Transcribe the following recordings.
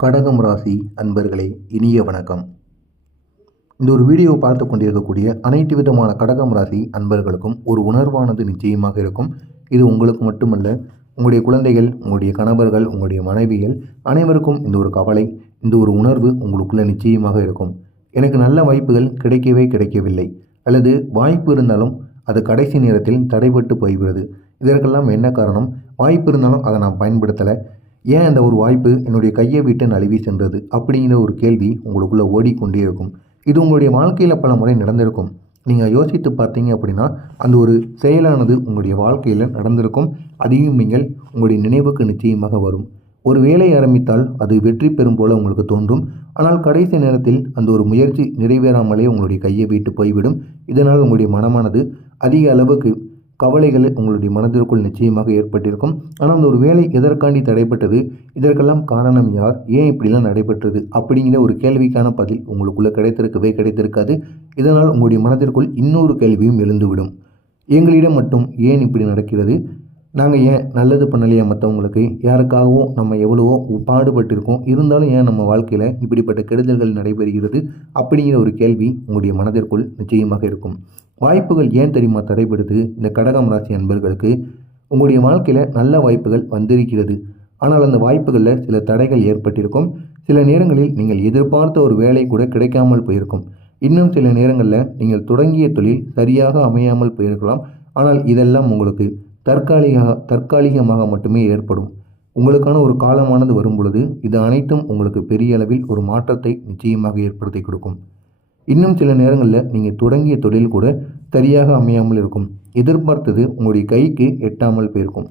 கடகம் ராசி அன்பர்களே, இனிய வணக்கம். இந்த ஒரு வீடியோ பார்த்து கொண்டிருக்கக்கூடிய அனைத்து விதமான கடகம் ராசி அன்பர்களுக்கும் ஒரு உணர்வானது நிச்சயமாக இருக்கும். இது உங்களுக்கு மட்டுமல்ல, உங்களுடைய குழந்தைகள், உங்களுடைய கணவர்கள், உங்களுடைய மனைவிகள் அனைவருக்கும் இந்த ஒரு கவலை, இந்த ஒரு உணர்வு உங்களுக்குள்ள நிச்சயமாக இருக்கும். எனக்கு நல்ல வாய்ப்புகள் கிடைக்கவில்லை, அல்லது வாய்ப்பு இருந்தாலும் அது கடைசி நேரத்தில் தடைபட்டு போய்விடுது. இதற்கெல்லாம் என்ன காரணம்? வாய்ப்பு இருந்தாலும் அதை நான் பயன்படுத்தலை, ஏன் அந்த ஒரு வாய்ப்பு என்னுடைய கையை விட்டு நழுவி சென்றது அப்படிங்கிற ஒரு கேள்வி உங்களுக்குள்ளே ஓடிக்கொண்டே இருக்கும். இது உங்களுடைய வாழ்க்கையில் பல முறை நடந்திருக்கும். நீங்கள் யோசித்து பார்த்தீங்க அப்படின்னா அந்த ஒரு செயலானது உங்களுடைய வாழ்க்கையில் நடந்திருக்கும். அதையும் நீங்கள் உங்களுடைய நினைவுக்கு நிச்சயமாக வரும். ஒரு வேலை ஆரம்பித்தால் அது வெற்றி பெறும் போல உங்களுக்கு தோன்றும். ஆனால் கடைசி நேரத்தில் அந்த ஒரு முயற்சி நிறைவேறாமலே உங்களுடைய கையை விட்டு போய்விடும். இதனால் உங்களுடைய மனமானது அதிக அளவுக்கு கவலைகள் உங்களுடைய மனதிற்குள் நிச்சயமாக ஏற்பட்டிருக்கும். ஆனால் அந்த ஒரு வேலை எதற்காண்டி தடைப்பட்டது, இதற்கெல்லாம் காரணம் யார், ஏன் இப்படிலாம் நடைபெற்றது அப்படிங்கிற ஒரு கேள்விக்கான பதில் உங்களுக்குள்ளே கிடைத்திருக்காது. இதனால் உங்களுடைய மனதிற்குள் இன்னொரு கேள்வியும் எழுந்துவிடும். எங்களிடம் மட்டும் ஏன் இப்படி நடக்கிறது, நாங்கள் ஏன் நல்லது பண்ணலையா மற்றவங்களுக்கு, யாருக்காகவும் நம்ம எவ்வளவோ பாடுபட்டிருக்கோம், இருந்தாலும் ஏன் நம்ம வாழ்க்கையில் இப்படிப்பட்ட கெடுதல்கள் நடைபெறுகிறது அப்படிங்கிற ஒரு கேள்வி உங்களுடைய மனதிற்குள் நிச்சயமாக இருக்கும். வாய்ப்புகள் ஏன் தெரியுமா தடைபடுது? இந்த கடகம் ராசி அன்பர்களுக்கு உங்களுடைய வாழ்க்கையில் நல்ல வாய்ப்புகள் வந்திருக்கிறது. ஆனால் அந்த வாய்ப்புகளில் சில தடைகள் ஏற்பட்டிருக்கும். சில நேரங்களில் நீங்கள் எதிர்பார்த்த ஒரு வேலை கூட கிடைக்காமல் போயிருக்கும். இன்னும் சில நேரங்களில் நீங்கள் தொடங்கிய தொழில் சரியாக அமையாமல் போயிருக்கலாம். ஆனால் இதெல்லாம் உங்களுக்கு தற்காலிகமாக மட்டுமே ஏற்படும். உங்களுக்கான ஒரு காலமானது வரும் பொழுது இது அனைத்தும் உங்களுக்கு பெரிய அளவில் ஒரு மாற்றத்தை நிச்சயமாக ஏற்படுத்தி கொடுக்கும். இன்னும் சில நேரங்களில் நீங்கள் தொடங்கிய தொழில் கூட சரியாக அமையாமல் இருக்கும். எதிர்பார்த்தது உங்களுடைய கைக்கு எட்டாமல் போயிருக்கும்.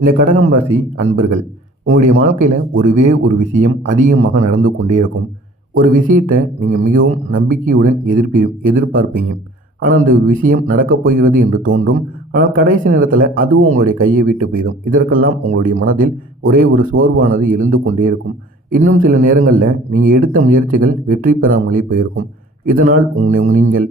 இந்த கடகம் ராசி அன்பர்கள் உங்களுடைய வாழ்க்கையில் ஒரு விஷயம் அதிகமாக நடந்து கொண்டே இருக்கும். ஒரு விஷயத்தை நீங்கள் மிகவும் நம்பிக்கையுடன் எதிர்பார்ப்பீங்க. ஆனால் அந்த ஒரு விஷயம் நடக்கப் போகிறது என்று தோன்றும். ஆனால் கடைசி நேரத்தில் அதுவும் உங்களுடைய கையை விட்டு போயிடும். இதற்கெல்லாம் உங்களுடைய மனதில் ஒரே ஒரு சோர்வானது எழுந்து கொண்டே இருக்கும். இன்னும் சில நேரங்களில் நீங்கள் எடுத்த முயற்சிகள் வெற்றி பெறாமலே போயிருக்கும். இதனால் நீங்கள்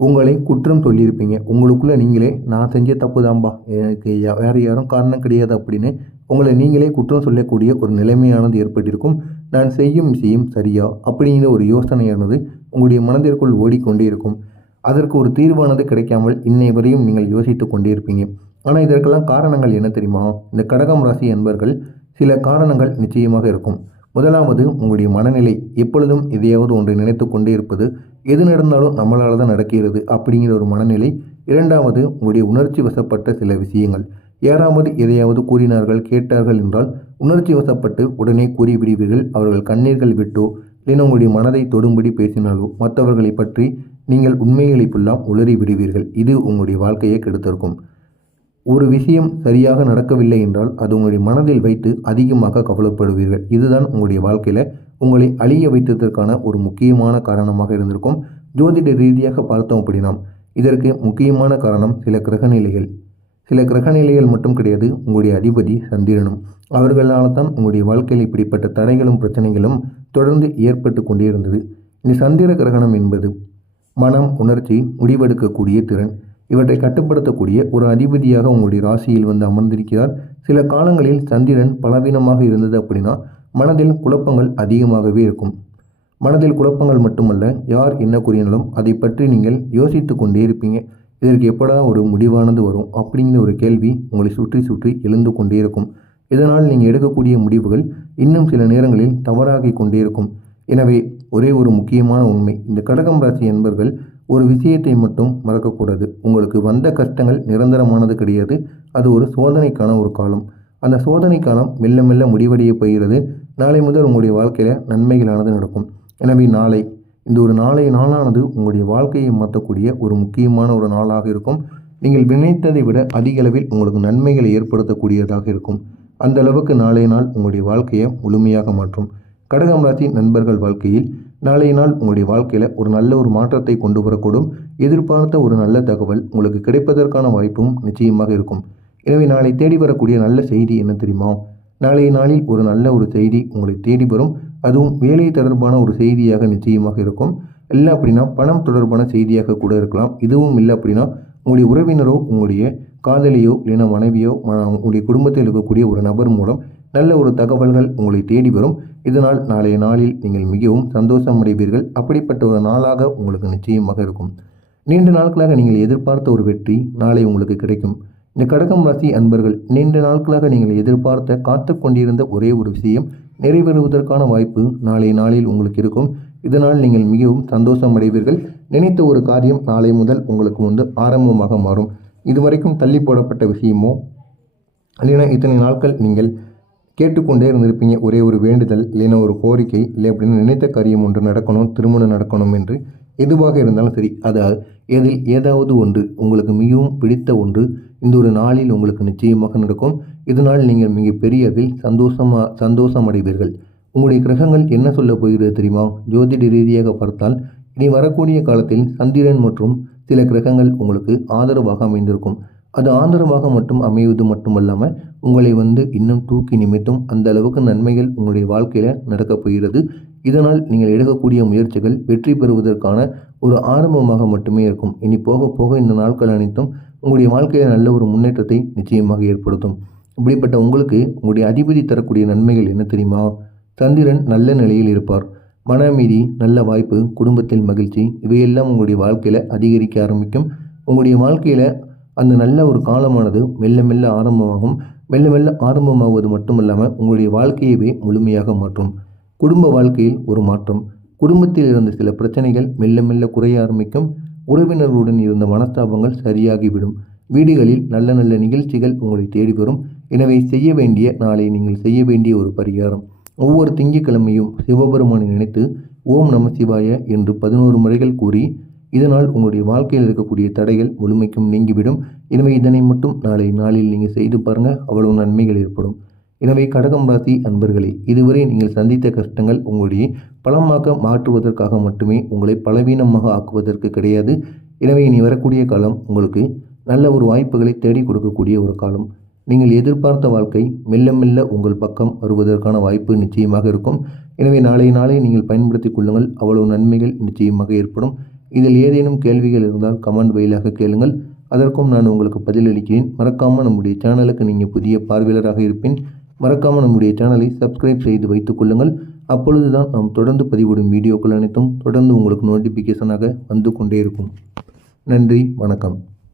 உங்களை குற்றம் சொல்லியிருப்பீங்க. உங்களுக்குள்ளே நீங்களே, நான் செஞ்ச தப்பு தான்பா, எனக்கு வேறு யாரும் காரணம் கிடையாது அப்படின்னு உங்களை நீங்களே குற்றம் சொல்லக்கூடிய ஒரு நிலைமையானது ஏற்பட்டிருக்கும். நான் செய்யும் விஷயம் சரியா அப்படிங்கிற ஒரு யோசனையானது உங்களுடைய மனதிற்குள் ஓடிக்கொண்டே இருக்கும். அதற்கு ஒரு தீர்வானது கிடைக்காமல் இன்னை வரையும் நீங்கள் யோசித்து கொண்டே இருப்பீங்க. ஆனால் இதற்கெல்லாம் காரணங்கள் என்ன தெரியுமா? இந்த கடகம் ராசி என்பர்கள் சில காரணங்கள் நிச்சயமாக இருக்கும். முதலாவது, உங்களுடைய மனநிலை. எப்பொழுதும் எதையாவது ஒன்றை நினைத்து கொண்டே இருப்பது, எது நடந்தாலும் நம்மளால் தான் நடக்கிறது அப்படிங்கிற ஒரு மனநிலை. இரண்டாவது, உங்களுடைய உணர்ச்சி வசப்பட்ட சில விஷயங்கள். யாராவது எதையாவது கூறினார்கள், கேட்டார்கள் என்றால் உணர்ச்சி வசப்பட்டு உடனே கூறிவிடுவீர்கள். அவர்கள் கண்ணீர்கள் விட்டோ இல்லைன்னா உங்களுடைய மனதை தொடும்படி பேசினாலோ மற்றவர்களை பற்றி நீங்கள் உண்மைகளை ஃபுல்லாம் உளறி விடுவீர்கள். இது உங்களுடைய வாழ்க்கையை கெடுத்திருக்கும். ஒரு விஷயம் சரியாக நடக்கவில்லை என்றால் அது உங்களுடைய மனதில் வைத்து அதிகமாக கவலைப்படுவீர்கள். இதுதான் உங்களுடைய வாழ்க்கையில் உங்களை அழிய வைத்ததற்கான ஒரு முக்கியமான காரணமாக இருந்திருக்கும். ஜோதிட ரீதியாக பார்த்தோம் அப்படின்னா இதற்கு முக்கியமான காரணம் சில கிரகநிலைகள் மட்டும் கிடையாது, உங்களுடைய அதிபதி சந்திரனும். அவர்களால் தான் உங்களுடைய வாழ்க்கையில் இப்படிப்பட்ட தடைகளும் பிரச்சனைகளும் தொடர்ந்து ஏற்பட்டு கொண்டே இருந்தது. இந்த சந்திர கிரகணம் என்பது மனம், உணர்ச்சி, முடிவெடுக்கக்கூடிய திறன், இவற்றை கட்டுப்படுத்தக்கூடிய ஒரு அதிபதியாக உங்களுடைய ராசியில் வந்து அமர்ந்திருக்கிறார். சில காலங்களில் சந்திரன் பலவீனமாக இருந்தது அப்படின்னா மனதில் குழப்பங்கள் அதிகமாகவே இருக்கும். மனதில் குழப்பங்கள் மட்டுமல்ல, யார் என்ன கூறினாலும் அதை பற்றி நீங்கள் யோசித்து கொண்டே இருப்பீங்க. இதற்கு எப்படா ஒரு முடிவானது வரும் அப்படிங்கிற ஒரு கேள்வி உங்களை சுற்றி எழுந்து கொண்டே இருக்கும். இதனால் நீங்கள் எடுக்கக்கூடிய முடிவுகள் இன்னும் சில நேரங்களில் தவறாகி கொண்டே இருக்கும். எனவே ஒரே ஒரு முக்கியமான உண்மை, இந்த கடகம் ராசி என்பர்கள் ஒரு விஷயத்தை மட்டும் மறக்கக்கூடாது. உங்களுக்கு வந்த கஷ்டங்கள் நிரந்தரமானது கிடையாது. அது ஒரு சோதனைக்கான ஒரு காலம். அந்த சோதனை காலம் மெல்ல மெல்ல முடிவடைய போகிறது. நாளை முதல் உங்களுடைய வாழ்க்கையில் நன்மைகளானது நடக்கும். எனவே இந்த ஒரு நாளானது உங்களுடைய வாழ்க்கையை மாற்றக்கூடிய ஒரு முக்கியமான ஒரு நாளாக இருக்கும். நீங்கள் நினைத்ததை விட அதிக அளவில் உங்களுக்கு நன்மைகளை ஏற்படுத்தக்கூடியதாக இருக்கும். அந்த அளவுக்கு நாளைய நாள் உங்களுடைய வாழ்க்கையை முழுமையாக மாற்றும். கடகம் ராசி நண்பர்கள் வாழ்க்கையில் நாளைய நாள் உங்களுடைய வாழ்க்கையில் ஒரு நல்ல ஒரு மாற்றத்தை கொண்டு வரக்கூடும். எதிர்பார்த்த ஒரு நல்ல தகவல் உங்களுக்கு கிடைப்பதற்கான வாய்ப்பும் நிச்சயமாக இருக்கும். எனவே நாளை தேடி வரக்கூடிய நல்ல செய்தி என்ன தெரியுமா? நாளைய நாளில் ஒரு நல்ல ஒரு செய்தி உங்களை தேடி வரும். அதுவும் வேலை தொடர்பான ஒரு செய்தியாக நிச்சயமாக இருக்கும். இல்லை அப்படின்னா பணம் தொடர்பான செய்தியாக கூட இருக்கலாம். இதுவும் இல்லை அப்படின்னா உங்களுடைய உறவினரோ, உங்களுடைய காதலியோ, இல்லைன்னா மனைவியோ, உங்களுடைய குடும்பத்தில் இருக்கக்கூடிய ஒரு நபர் மூலம் நல்ல ஒரு தகவல்கள் உங்களை தேடி வரும். இதனால் நாளைய நாளில் நீங்கள் மிகவும் சந்தோஷம் அடைவீர்கள். அப்படிப்பட்ட ஒரு நாளாக உங்களுக்கு நிச்சயமாக இருக்கும். நீண்ட நாட்களாக நீங்கள் எதிர்பார்த்த ஒரு வெற்றி நாளை உங்களுக்கு கிடைக்கும். இந்த கடகம் ராசி அன்பர்கள், நீண்ட நாட்களாக நீங்கள் எதிர்பார்த்த காத்து கொண்டிருந்த ஒரே ஒரு விஷயம் நிறைவேறுவதற்கான வாய்ப்பு நாளைய நாளில் உங்களுக்கு இருக்கும். இதனால் நீங்கள் மிகவும் சந்தோஷம் அடைவீர்கள். நினைத்த ஒரு காரியம் நாளை முதல் உங்களுக்கு ஆரம்பமாக மாறும். இதுவரைக்கும் தள்ளி போடப்பட்ட விஷயமோ இல்லைன்னா இத்தனை நாட்கள் நீங்கள் கேட்டுக்கொண்டே இருந்திருப்பீங்க, ஒரே ஒரு வேண்டுதல் இல்லைன்னா ஒரு கோரிக்கை இல்லை அப்படின்னு நினைத்த காரியம் ஒன்று நடக்கணும், திருமணம் நடக்கணும் என்று எதுவாக இருந்தாலும் சரி, இதில் ஏதாவது ஒன்று உங்களுக்கு மிகவும் பிடித்த ஒன்று இந்த ஒரு நாளில் உங்களுக்கு நிச்சயமாக நடக்கும். இதனால் நீங்கள் மிகப்பெரிய அளவில் சந்தோஷம் அடைவீர்கள். உங்களுடைய கிரகங்கள் என்ன சொல்ல போகிறது தெரியுமா? ஜோதிட ரீதியாக பார்த்தால் இனி வரக்கூடிய காலத்தில் சந்திரன் மற்றும் சில கிரகங்கள் உங்களுக்கு ஆதரவாக அமைந்திருக்கும். அது ஆதரவாக மட்டும் அமைவது மட்டுமல்லாமல் உங்களை இன்னும் தூக்கி நிமித்தும் அந்த அளவுக்கு நன்மைகள் உங்களுடைய வாழ்க்கையில் நடக்கப் போகிறது. இதனால் நீங்கள் எடுக்கக்கூடிய முயற்சிகள் வெற்றி பெறுவதற்கான ஒரு ஆரம்பமாக மட்டுமே இருக்கும். இனி போக போக இந்த நாட்கள் அனைத்தும் உங்களுடைய வாழ்க்கையில் நல்ல ஒரு முன்னேற்றத்தை நிச்சயமாக ஏற்படுத்தும். இப்படிப்பட்ட உங்களுக்கு உங்களுடைய அதிபதி தரக்கூடிய நன்மைகள் என்ன தெரியுமா? சந்திரன் நல்ல நிலையில் இருப்பார். மன அமைதி, நல்ல வாய்ப்பு, குடும்பத்தில் மகிழ்ச்சி, இவையெல்லாம் உங்களுடைய வாழ்க்கையில் அதிகரிக்க ஆரம்பிக்கும். உங்களுடைய வாழ்க்கையில் அந்த நல்ல ஒரு காலமானது மெல்ல மெல்ல ஆரம்பமாகும். மெல்ல மெல்ல ஆரம்பமாவது மட்டுமல்லாமல் உங்களுடைய வாழ்க்கையவே முழுமையாக மாற்றும். குடும்ப வாழ்க்கையில் ஒரு மாற்றம். குடும்பத்தில் இருந்த சில பிரச்சனைகள் மெல்ல மெல்ல குறைய ஆரம்பிக்கும். உறவினர்களுடன் இருந்த மனஸ்தாபங்கள் சரியாகிவிடும். வீடுகளில் நல்ல நல்ல நிகழ்ச்சிகள் உங்களை தேடி வரும். எனவே நாளை நீங்கள் செய்ய வேண்டிய ஒரு பரிகாரம், ஒவ்வொரு திங்கட்கிழமையும் சிவபெருமானை நினைத்து ஓம் நம சிவாய என்று 11 முறைகள் கூறி, இதனால் உங்களுடைய வாழ்க்கையில் இருக்கக்கூடிய தடைகள் முழுமைக்கும் நீங்கிவிடும். எனவே இதனை மட்டும் நாளை நாளில் நீங்கள் செய்து பாருங்கள், அவ்வளவு நன்மைகள் ஏற்படும். எனவே கடகம் ராசி அன்பர்களே, இதுவரை நீங்கள் சந்தித்த கஷ்டங்கள் உங்களுடைய பலமாக மாற்றுவதற்காக மட்டுமே, உங்களை பலவீனமாக ஆக்குவதற்கு கிடையாது. எனவே இனி வரக்கூடிய காலம் உங்களுக்கு நல்ல ஒரு வாய்ப்புகளை தேடி கொடுக்கக்கூடிய ஒரு காலம். நீங்கள் எதிர்பார்த்த வாழ்க்கை மெல்ல மெல்ல உங்கள் பக்கம் வருவதற்கான வாய்ப்பு நிச்சயமாக இருக்கும். எனவே நாளை நீங்கள் பயன்படுத்தி கொள்ளுங்கள், அவ்வளவு நன்மைகள் நிச்சயமாக ஏற்படும். இதில் ஏதேனும் கேள்விகள் இருந்தால் கமெண்ட் வழியாக கேளுங்கள், அதற்கும் நான் உங்களுக்கு பதிலளிக்கிறேன். மறக்காமல் நம்முடைய சேனலுக்கு நீங்கள் புதிய பார்வையாளராக இருப்பேன். மறக்காமல் நம்முடைய சேனலை சப்ஸ்கிரைப் செய்து வைத்துக் கொள்ளுங்கள். அப்பொழுது தான் நாம் தொடர்ந்து பதிவிடும் வீடியோக்கள் அனைத்தும் தொடர்ந்து உங்களுக்கு நோட்டிஃபிகேஷனாக வந்து கொண்டே இருக்கும். நன்றி, வணக்கம்.